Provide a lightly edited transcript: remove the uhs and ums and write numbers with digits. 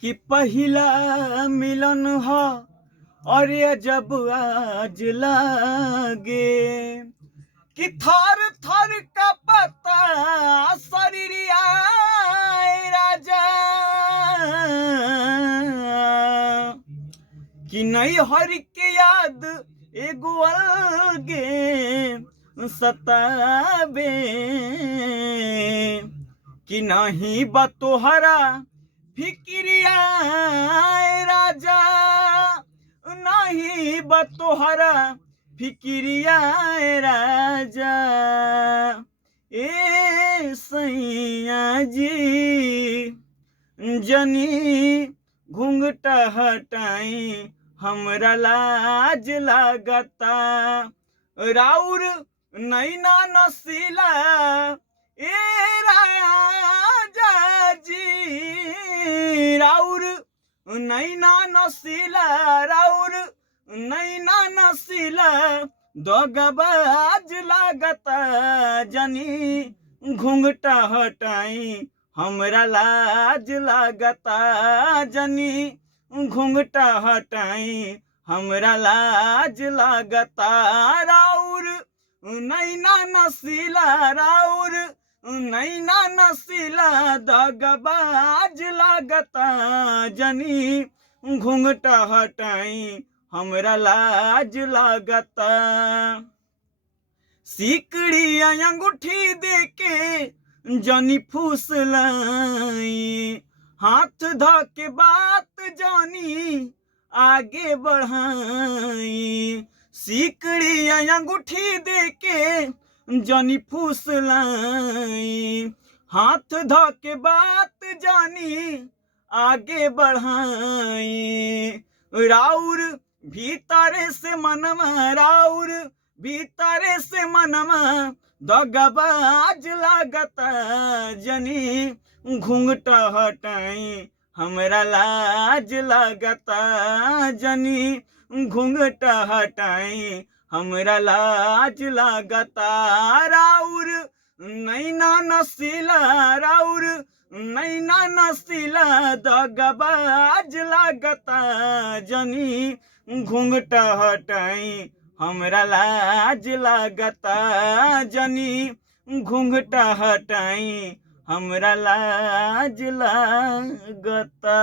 कि पहिला मिलन ह और जब आज लागे कि थर थर का पता शरीरिया राजा कि नहीं हर के याद एगो अलगे सताबे कि नहीं बतोहरा फिक्रिया राजा नहीं बतोहरा फिक्रिया राजा ए सैया जी जनी घूंघटा हटाई हमरा लाज लागता राउर नैना नसीला ए राजा जी राउर नैना नसीला राउर नैना नसीला दगबाज लागता जनी घूंघटा हटाई हमरा लाज लागता जनी घूंघटा हटाई हमरा लाज लागता राउर नैना नसीला राउर नैना नसीला दगबाज लागता जनी घूंघटा हटाई हमरा लाज लागता सिकड़ी अंगूठी देके जनी फुसलाई हाथ धके बात जानी आगे बढ़ाई सिकड़ी अंगूठी देके जनी फुसलाई हाथ धके बात जानी आगे बढ़ाई राउर भीतर से मनवा राउर भीतर से मनवा दगबाज लागता जनी घूंघटा हटाई हमरा लाज लागता जनी घूंघटा हटाई हमरा लाज लागता राउर नैना नसीला राउर नैना नसीला दगबाज लागता जनी घूंघटा हटाई हमरा लाज लागता जनी घूंघटा हटाई हमरा लाज लागता।